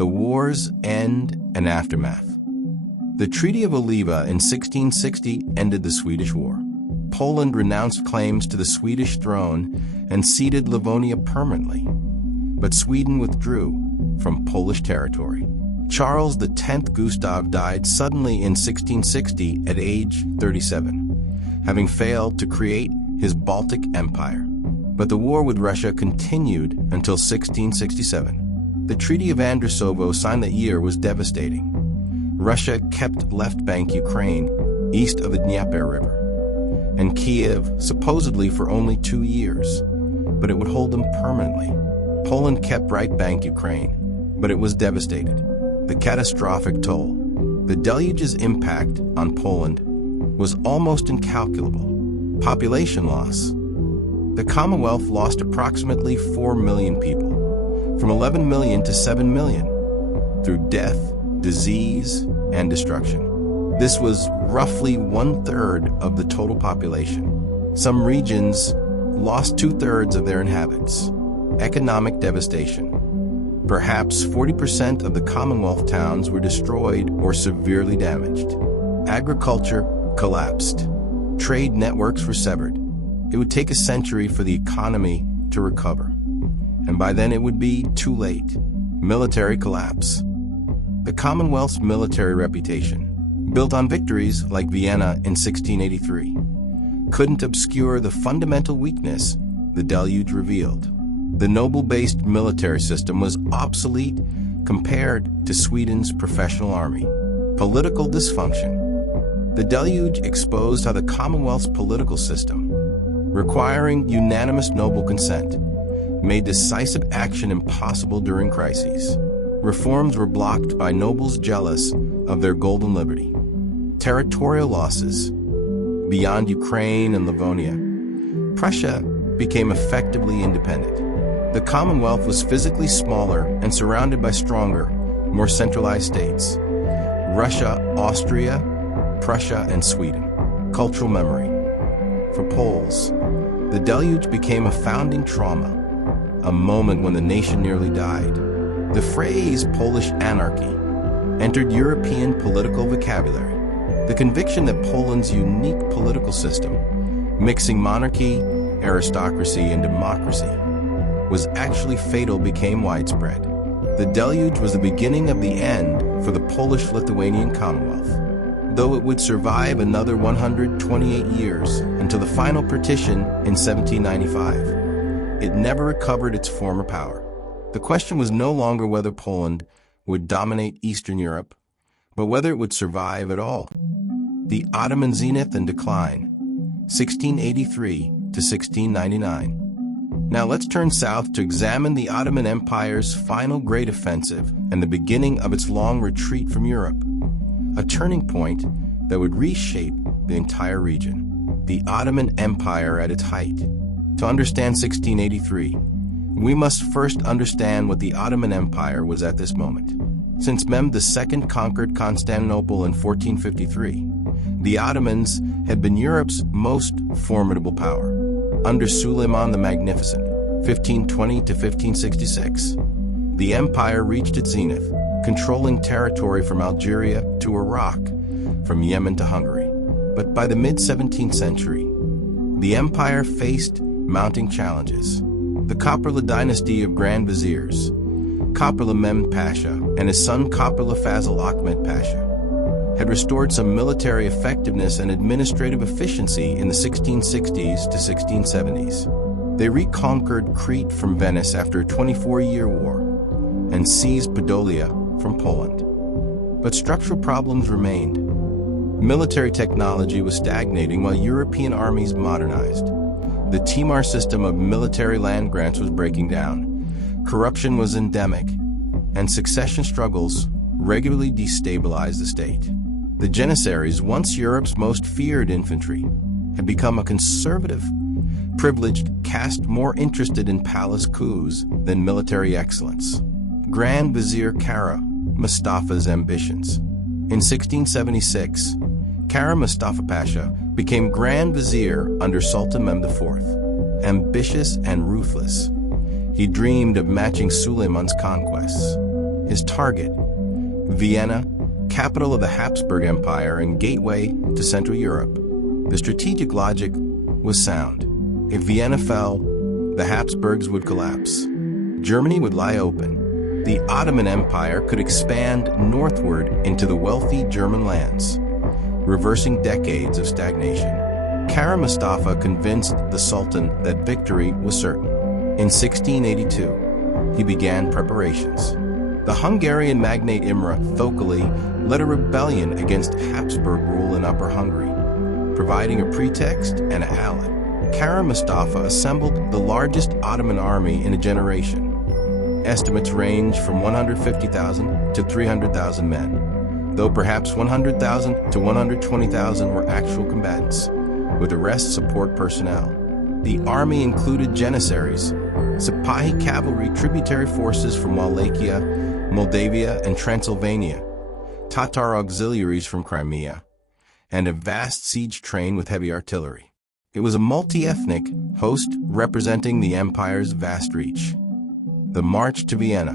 The war's end and aftermath. The Treaty of Oliva in 1660 ended the Swedish War. Poland renounced claims to the Swedish throne and ceded Livonia permanently, but Sweden withdrew from Polish territory. Charles X Gustav died suddenly in 1660 at age 37, having failed to create his Baltic Empire. But the war with Russia continued until 1667. The Treaty of Andrusovo, signed that year, was devastating. Russia kept left bank Ukraine east of the Dnieper River, and Kiev supposedly for only 2 years, but it would hold them permanently. Poland kept right bank Ukraine, but it was devastated. The catastrophic toll, the deluge's impact on Poland, was almost incalculable. Population loss. The Commonwealth lost approximately 4 million people, from 11 million to 7 million, through death, disease, and destruction. This was roughly 1/3 of the total population. Some regions lost 2/3 of their inhabitants. Economic devastation. Perhaps 40% of the Commonwealth towns were destroyed or severely damaged. Agriculture collapsed. Trade networks were severed. It would take a century for the economy to recover, and by then it would be too late. Military collapse. The Commonwealth's military reputation, built on victories like Vienna in 1683, couldn't obscure the fundamental weakness the deluge revealed. The noble-based military system was obsolete compared to Sweden's professional army. Political dysfunction. The deluge exposed how the Commonwealth's political system, requiring unanimous noble consent, made decisive action impossible during crises. Reforms were blocked by nobles jealous of their golden liberty. Territorial losses. Beyond Ukraine and Livonia, Prussia became effectively independent. The Commonwealth was physically smaller and surrounded by stronger, more centralized states. Russia, Austria, Prussia, and Sweden. Cultural memory. For Poles, the deluge became a founding trauma, a moment when the nation nearly died. The phrase Polish anarchy entered European political vocabulary. The conviction that Poland's unique political system, mixing monarchy, aristocracy, and democracy, was actually fatal became widespread. The deluge was the beginning of the end for the Polish-Lithuanian Commonwealth, though it would survive another 128 years until the final partition in 1795. It never recovered its former power. The question was no longer whether Poland would dominate Eastern Europe, but whether it would survive at all. The Ottoman zenith and decline, 1683 to 1699. Now let's turn south to examine the Ottoman Empire's final great offensive and the beginning of its long retreat from Europe, a turning point that would reshape the entire region. The Ottoman Empire at its height. To understand 1683, we must first understand what the Ottoman Empire was at this moment. Since Mehmed II conquered Constantinople in 1453, the Ottomans had been Europe's most formidable power. Under Suleiman the Magnificent, 1520 to 1566, the empire reached its zenith, controlling territory from Algeria to Iraq, from Yemen to Hungary. But by the mid-17th century, the empire faced mounting challenges. The Kopperle dynasty of Grand Viziers, Kopperle Mehmed Pasha and his son Kopperle Fazıl Ahmet Pasha, had restored some military effectiveness and administrative efficiency in the 1660s to 1670s. They reconquered Crete from Venice after a 24-year war and seized Podolia from Poland. But structural problems remained. Military technology was stagnating while European armies modernized. The Timar system of military land grants was breaking down. Corruption was endemic, and succession struggles regularly destabilized the state. The Janissaries, once Europe's most feared infantry, had become a conservative, privileged caste more interested in palace coups than military excellence. Grand Vizier Kara Mustafa's ambitions. In 1676, Kara Mustafa Pasha became Grand Vizier under Sultan Mehmed IV. Ambitious and ruthless, he dreamed of matching Suleiman's conquests. His target, Vienna, capital of the Habsburg Empire and gateway to Central Europe. The strategic logic was sound. If Vienna fell, the Habsburgs would collapse. Germany would lie open. The Ottoman Empire could expand northward into the wealthy German lands, reversing decades of stagnation. Kara Mustafa convinced the Sultan that victory was certain. In 1682, he began preparations. The Hungarian magnate Imre Thököly led a rebellion against Habsburg rule in Upper Hungary, providing a pretext and an ally. Kara Mustafa assembled the largest Ottoman army in a generation. Estimates range from 150,000 to 300,000 men, though perhaps 100,000 to 120,000 were actual combatants, with the rest support personnel. The army included Janissaries, Sipahi cavalry tributary forces from Wallachia, Moldavia, and Transylvania, Tatar auxiliaries from Crimea, and a vast siege train with heavy artillery. It was a multi-ethnic host representing the empire's vast reach. The march to Vienna.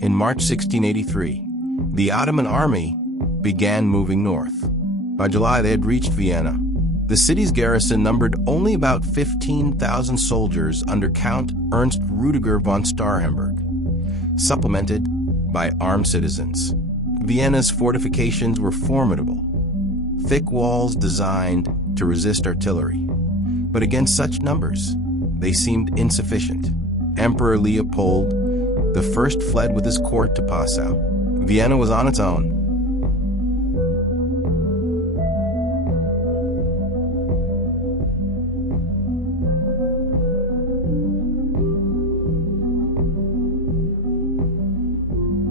In March 1683, the Ottoman army began moving north. By July, they had reached Vienna. The city's garrison numbered only about 15,000 soldiers under Count Ernst Rudiger von Starhemberg, supplemented by armed citizens. Vienna's fortifications were formidable, thick walls designed to resist artillery. But against such numbers, they seemed insufficient. Emperor Leopold I fled with his court to Passau. Vienna was on its own.